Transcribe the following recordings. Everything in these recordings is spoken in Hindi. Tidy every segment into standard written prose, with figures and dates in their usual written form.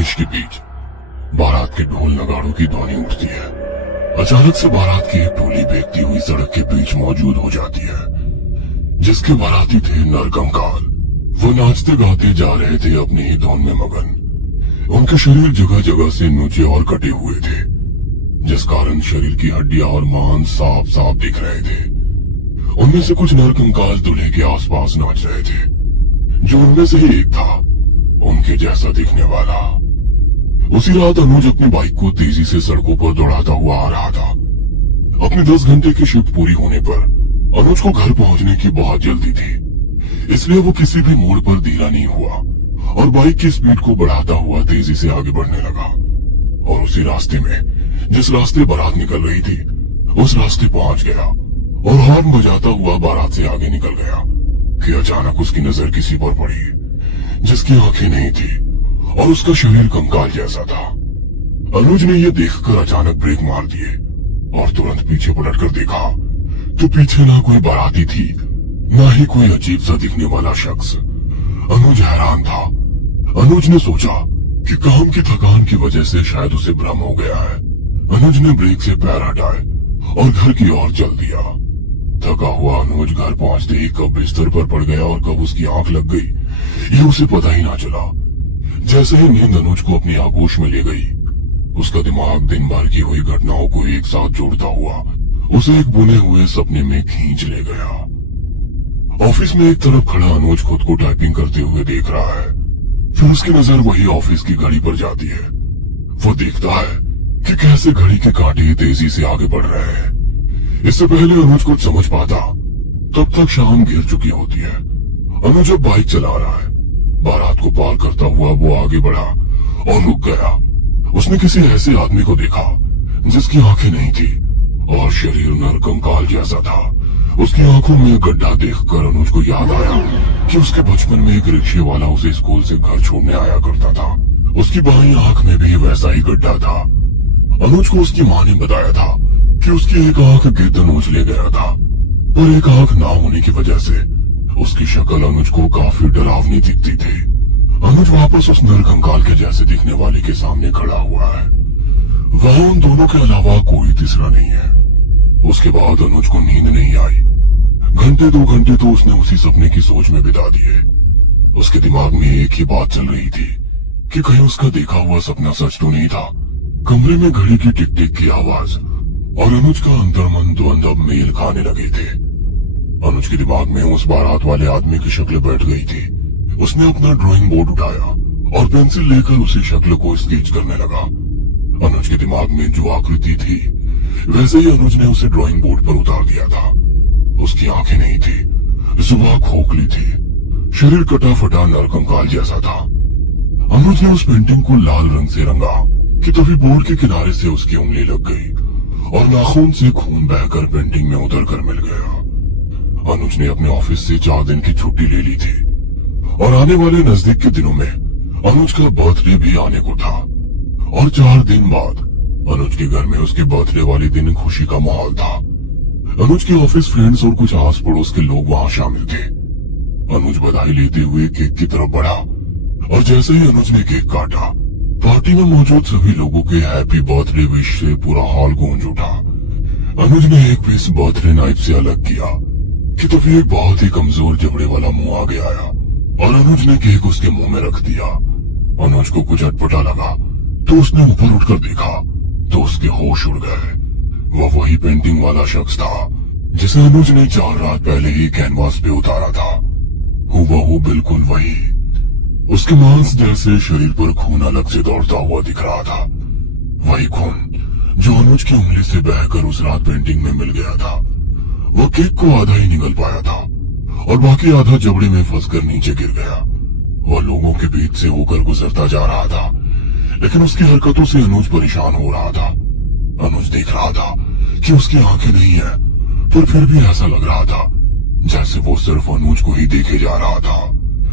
बारिश के बीच बारात के ढोल नगाड़ों की ध्वनि उठती है। अचानक से बारात की एक टोली बेहती हुई सड़क के बीच मौजूद हो जाती है, जिसके बाराती थे नरकंकाल। वो नाचते गाते जा रहे थे अपनी ही धुन में मगन। उनके शरीर जगह जगह से नुचे और कटे हुए थे, जिस कारण शरीर की हड्डियां और मांस साफ साफ दिख रहे थे। उनमें से कुछ नरकंकाल दूल्हे के आसपास नाच रहे थे, जो उनमें से ही एक था उनके जैसा दिखने वाला। उसी रात अनुज अपनी बाइक को तेजी से सड़कों पर दौड़ाता हुआ आ रहा था। अपनी 10 घंटे की शिफ्ट पूरी होने पर अनुज को घर पहुंचने की बहुत जल्दी थी, इसलिए वो किसी भी मोड़ पर धीरा नहीं हुआ और बाइक की स्पीड को बढ़ाता हुआ तेजी से आगे बढ़ने लगा। और उसी रास्ते में जिस रास्ते बारात निकल रही थी, उस रास्ते पहुंच गया और हॉर्न बजाता हुआ बारात से आगे निकल गया कि अचानक उसकी नजर किसी पर पड़ी, जिसकी आंखें नहीं थी और उसका शरीर कंकाल जैसा था। अनुज ने यह देखकर अचानक ब्रेक मार दिए और तुरंत पीछे पलटकर देखा तो पीछे ना कोई बाराती थी, ना ही कोई अजीब सा दिखने वाला शख्स। अनुज हैरान था। अनुज ने सोचा कि काम की थकान की वजह से शायद उसे भ्रम हो गया है। अनुज ने ब्रेक से पैर हटाए और घर की ओर चल दिया। थका हुआ अनुज घर पहुंचते ही कब बिस्तर पर पड़ गया और कब उसकी आंख लग गई, ये उसे पता ही ना चला। जैसे ही नींद अनुज को अपनी आगोश में ले गई, उसका दिमाग दिन भर की हुई घटनाओं को एक साथ जोड़ता हुआ उसे एक बुने हुए सपने में खींच ले गया। ऑफिस में एक तरफ खड़ा अनुज खुद को टाइपिंग करते हुए देख रहा है। फिर उसकी नजर वही ऑफिस की घड़ी पर जाती है। वो देखता है कि कैसे घड़ी के कांटे तेजी से आगे बढ़ रहे हैं। इससे पहले अनुज कुछ समझ पाता, तब तक शाम घिर चुकी होती है। अनुज अब बाइक चला रहा है। बारात को पार करता हुआ वो आगे बढ़ा और रुक गया। उसने किसी ऐसे आदमी को देखा जिसकी आंखें नहीं थी और शरीर नरकंकाल जैसा था। उसकी आंखों में गड्ढा देखकर अनुज को याद आया कि उसके बचपन में एक रिक्शे वाला उसे स्कूल से घर छोड़ने आया करता था। उसकी बाईं आंख में भी वैसा ही गड्ढा था। अनुज को उसकी मां ने बताया था कि उसकी एक आंख गिद्ध नोच ले गया था, पर एक आंख ना होने की वजह से उसकी शक्ल अनुज को काफी डरावनी दिखती थी। अनुज वापस उस नरकंकाल के जैसे दिखने वाले के सामने खड़ा हुआ है। वहां उन दोनों के अलावा कोई तीसरा नहीं है। उसके बाद अनुज को नींद नहीं आई। घंटे 2 घंटे तो उसने उसी सपने की सोच में बिता दिए। उसके दिमाग में एक ही बात चल रही थी कि कहीं उसका देखा हुआ सपना सच तो नहीं था। कमरे में घड़ी की टिक टिक की आवाज और अनुज का अंतर्मन द्वंद अब मेल खाने लगे थे। अनुज के दिमाग में उस बारात वाले आदमी की शक्ल बैठ गई थी। उसने अपना ड्राइंग बोर्ड उठाया और पेंसिल लेकर उसी शक्ल को स्केच करने लगा। अनुज के दिमाग में जो आकृति थी, वैसे ही अनुज ने उसे ड्राइंग बोर्ड पर उतार दिया था। उसकी आंखें नहीं थी, जुबान खोखली थी, शरीर कटा फटा नरकंकाल जैसा था। अनुज ने उस पेंटिंग को लाल रंग से रंगा कि तभी बोर्ड के किनारे से उसकी उंगली लग गई और नाखून से खून बहकर पेंटिंग में उतर कर मिल गया। अनुज ने अपने ऑफिस से 4 दिन की छुट्टी ले ली थी और आने वाले नजदीक के दिनों में अनुज का बर्थडे भी आने को था। और 4 दिन बाद अनुज के घर में उसके बर्थडे वाले दिन खुशी का माहौल था। अनुज के ऑफिस फ्रेंड्स और कुछ आस पड़ोस के लोग वहां शामिल थे। अनुज बधाई लेते हुए केक की तरफ बढ़ा और जैसे ही अनुज ने केक काटा, पार्टी में मौजूद सभी लोगों के हैप्पी बर्थडे विश से पूरा हॉल गूंज उठा। अनुज ने एक पीस बर्थडे नाइफ से अलग किया कि तभी एक बहुत ही कमजोर जबड़े वाला मुंह आगे आया और अनुज ने केक उसके मुंह में रख दिया। अनुज को कुछ अटपटा लगा तो उसने ऊपर उठकर देखा तो उसके होश उड़ गए। वह वही पेंटिंग वाला शख्स था जिसे अनुज ने 4 रात पहले ही कैनवास पे उतारा था। हूबहू बिल्कुल वही। उसके मांस जैसे शरीर पर खून अलग से दौड़ता हुआ दिख रहा था। वही खून जो अनुज की उंगली से बहकर उस रात पेंटिंग में मिल गया था। वो केक को आधा ही निगल पाया था और बाकी आधा जबड़े में फंसकर नीचे गिर गया। वह लोगों के बीच से होकर गुजरता जा रहा था, लेकिन उसकी हरकतों से अनुज परेशान हो रहा था। अनुज देख रहा था कि उसकी आंखें नहीं है, पर फिर भी ऐसा लग रहा था जैसे वो सिर्फ अनुज को ही देखे जा रहा था।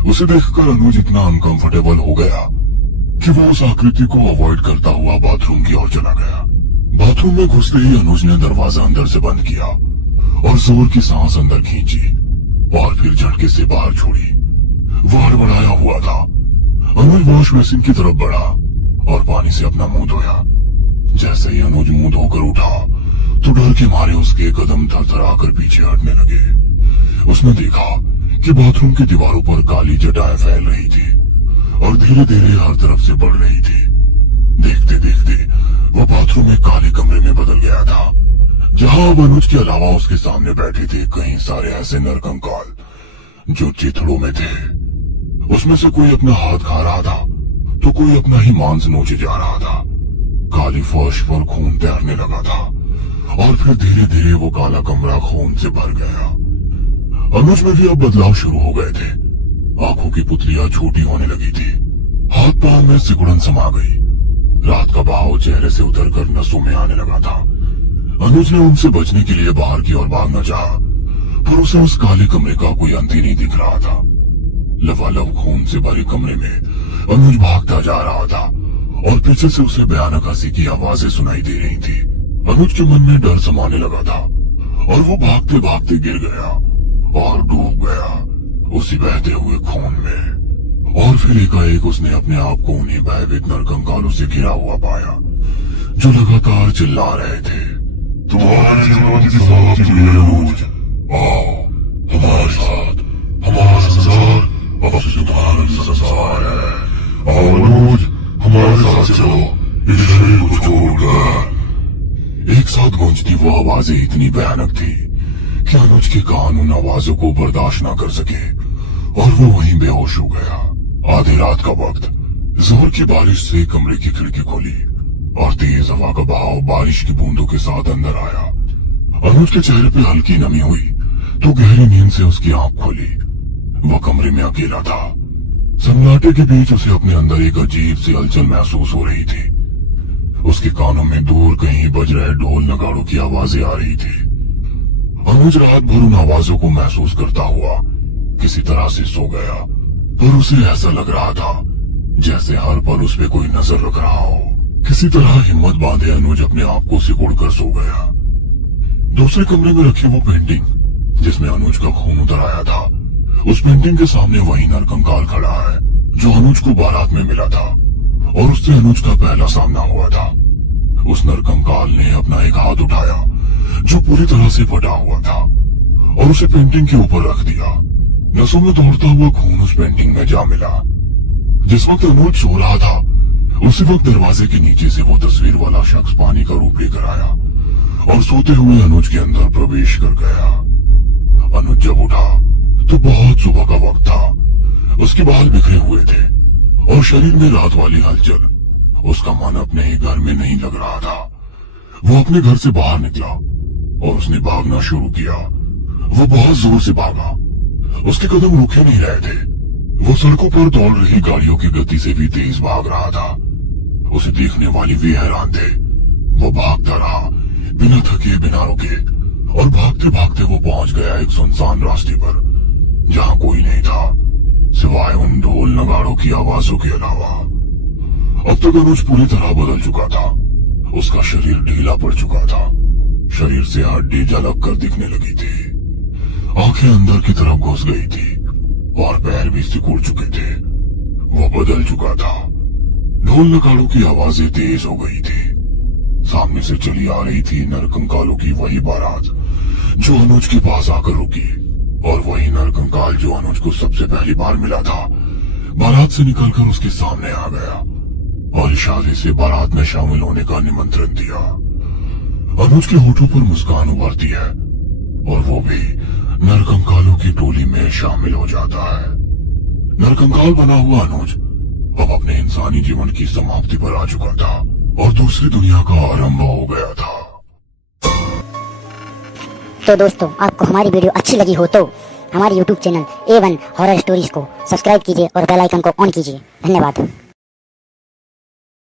उसे देखकर अनुज इतना अनकंफर्टेबल हो गया कि वो उस आकृति को अवॉइड करता हुआ बाथरूम की ओर चला गया। बाथरूम में घुसते ही अनुज ने दरवाजा अंदर से बंद किया और जोर की सांस अंदर खींची और फिर झटके से बाहर छोड़ी। वो हड़बड़ाया हुआ था। अनुज वॉश बेसिन की तरफ बढ़ा और पानी से अपना मुंह धोया। जैसे ही अनुज मुंह धोकर उठा तो डर के मारे उसके कदम थरथरा कर पीछे हटने लगे। उसने देखा कि बाथरूम की दीवारों पर काली जटाएं फैल रही थी और धीरे धीरे हर तरफ से बढ़ रही थी। देखते देखते वह बाथरूम एक काले कमरे में बदल गया था, जहां अब अनुज के अलावा उसके सामने बैठे थे कई सारे ऐसे नरकंकाल जो चिथड़ों में थे। उसमें से कोई अपना हाथ खा रहा था तो कोई अपना ही मांस नोचे जा रहा था। काली फर्श पर खून तैरने लगा था और फिर धीरे धीरे वो काला कमरा खून से भर गया। अनुज में भी अब बदलाव शुरू हो गए थे। आंखों की पुतलियां छोटी होने लगी थी, हाथ पांव में सिकुड़न समा गई, रात का बहाव चेहरे से उतरकर नसों में आने लगा था। अनुज ने उनसे बचने के लिए बाहर की ओर भागना चाहा, पर उसे उस काले कमरे का कोई अंत ही नहीं दिख रहा था। लबालब खून से भरे कमरे में अनुज भागता जा रहा था और पीछे से उसे भयानक हंसी की आवाजें सुनाई दे रही थी। अनुज के मन में डर समाने लगा था और वो भागते भागते गिर गया और डूब गया उसी बहते हुए खून में। और फिर एकाएक उसने अपने आप को उन्हीं भयभीत नरकंकालों से घिरा हुआ पाया जो लगातार चिल्ला रहे थे, तुम्हारे जीवन की समाप्ति हुई है अनुज, आओ हमारे साथ, हमारा संसार अब से तुम्हारा भी संसार है। आओ अनुज हमारे साथ चलो इस शरीर को छोड़कर। एक साथ गूंजती वो आवाजें इतनी भयानक थी कि अनुज के कान उन आवाजों को बर्दाश्त न कर सके और वो वहीं बेहोश हो गया। आधी रात का वक्त, जोर की बारिश से कमरे की खिड़की खोली और तेज हवा का बहाव बारिश की बूंदों के साथ अंदर आया। अनुज के चेहरे पे हल्की नमी हुई तो गहरी नींद से उसकी आंख खोली। वह कमरे में अकेला था। सन्नाटे के बीच उसे अपने अंदर एक अजीब सी हलचल महसूस हो रही थी। उसके कानों में दूर कहीं बज रहे ढोल नगाड़ों की आवाजें आ रही थी। अनुज रात भर उन आवाजों को महसूस करता हुआ किसी तरह से सो गया, पर उसे ऐसा लग रहा था जैसे हर पल उस पे कोई नजर रख रहा हो। किसी तरह हिम्मत बांधे अनुज अपने आप को सिकुड़कर सो गया। दूसरे कमरे में रखी वो पेंटिंग जिसमें अनुज का खून उतर आया था, उस पेंटिंग के सामने वही नरकंकाल खड़ा है जो अनुज को बारात में मिला था और उससे अनुज का पहला सामना हुआ था। उस नरकंकाल ने अपना एक हाथ उठाया जो पूरी तरह से फटा हुआ था और उसे पेंटिंग के ऊपर रख दिया। नसों में दौड़ता हुआ खून उस पेंटिंग में जा मिला। जिस वक्त अनुज सो रहा था उसी वक्त दरवाजे के नीचे से वो तस्वीर वाला शख्स पानी का रूप लेकर आया और सोते हुए अनुज के अंदर प्रवेश कर गया। अनुज जब उठा तो बहुत सुबह का वक्त था। उसके बाल बिखरे हुए थे और शरीर में रात वाली हलचल। उसका मन अपने ही घर में नहीं लग रहा था। वो अपने घर से बाहर निकला और उसने भागना शुरू किया। वो बहुत जोर से भागा, उसके कदम रुके नहीं रहे थे। वो सड़कों पर दौड़ रही गाड़ियों की गति से भी तेज भाग रहा था। उसे देखने वाले भी हैरान थे। वो भागता रहा बिना थके बिना रुके और भागते भागते वो पहुंच गया एक सुनसान रास्ते पर जहां कोई नहीं था सिवाय उन ढोल नगाड़ों की आवाजों के अलावा। अब तक अनुज पूरी तरह बदल चुका था। उसका शरीर ढीला पड़ चुका था, शरीर से हड्डी झलक कर दिखने लगी थी, आंखें अंदर की तरफ घुस गई थी और पैर भी सिकुड़ चुके थे। वो बदल चुका था। ढोल नगाड़ों की आवाजें तेज हो गई थी। सामने से चली आ रही थी नरकंकालों की वही बारात जो अनुज के पास आकर रुकी और वही नरकंकाल जो अनुज को सबसे पहली बार मिला था बारात से निकलकर उसके सामने आ गया और इशारे से बारात में शामिल होने का निमंत्रण दिया। अनुज के होठों पर मुस्कान उभरती है और वो भी नरकंकालों की टोली में शामिल हो जाता है। नरकंकाल बना हुआ अनुज अब अपने इंसानी जीवन की समाप्ति पर आ चुका था और दूसरी दुनिया का आरंभ हो गया था। तो दोस्तों, आपको हमारी वीडियो अच्छी लगी हो तो हमारे YouTube channel A1 horror stories को सब्सक्राइब कीजिए और बेल आइकन को ऑन कीजिए। धन्यवाद।